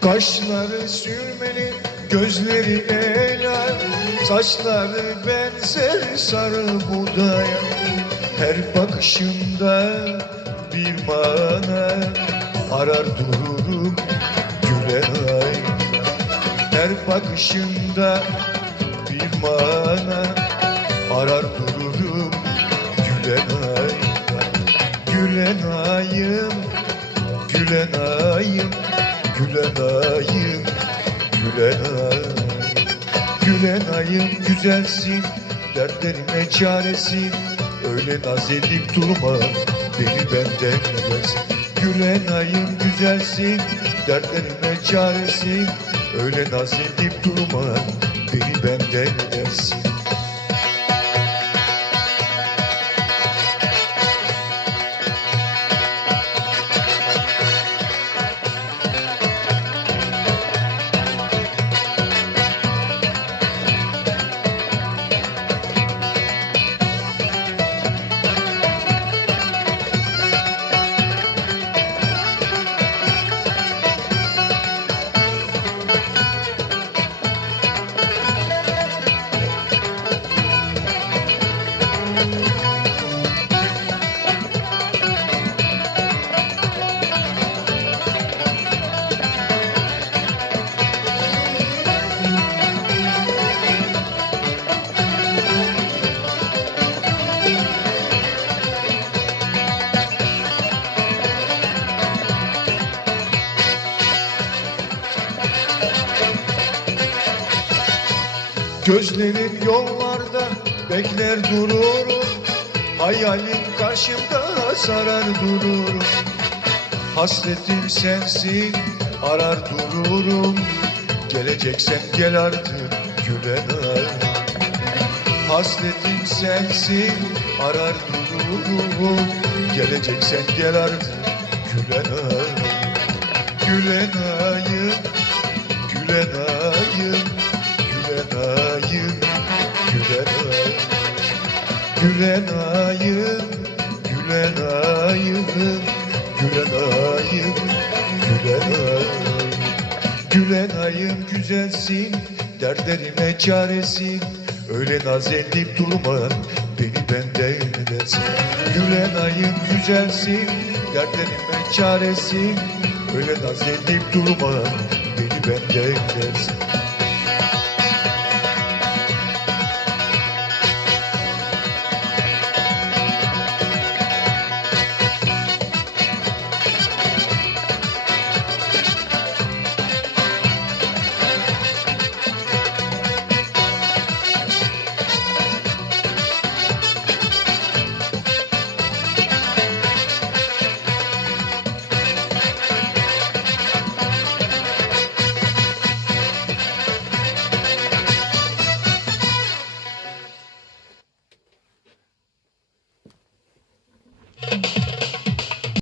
Kaşları sürmeli, gözleri elal Saçları benzer sarı buğdaya Her bakışında bir mana. Arar dururum gülen ay. Her bakışında bir mana. Arar dururum gülen gülen ayım güzelsin Dertlerime çaresin Öyle naz edip durma Beni benden edersin Gülen ayım güzelsin Dertlerime çaresin Öyle naz edip durma Beni benden edersin Gözlerim yollarda bekler dururum Hayalim karşımda sarar dururum Hasretim sensin arar dururum. Geleceksen gel artık gülen Hasretim sensin arar dururum. Geleceksen gel artık gülen Gülen ayım, gülen ayım Gülen ayım, gülen ayım Gülen ayım, gülen ayım Gülen ayım güzelsin Dertlerime çaresin. Öyle naz edip durma Beni benden edersin Gülen ayım güzelsin Dertlerime çaresin. Öyle naz edip durma Beni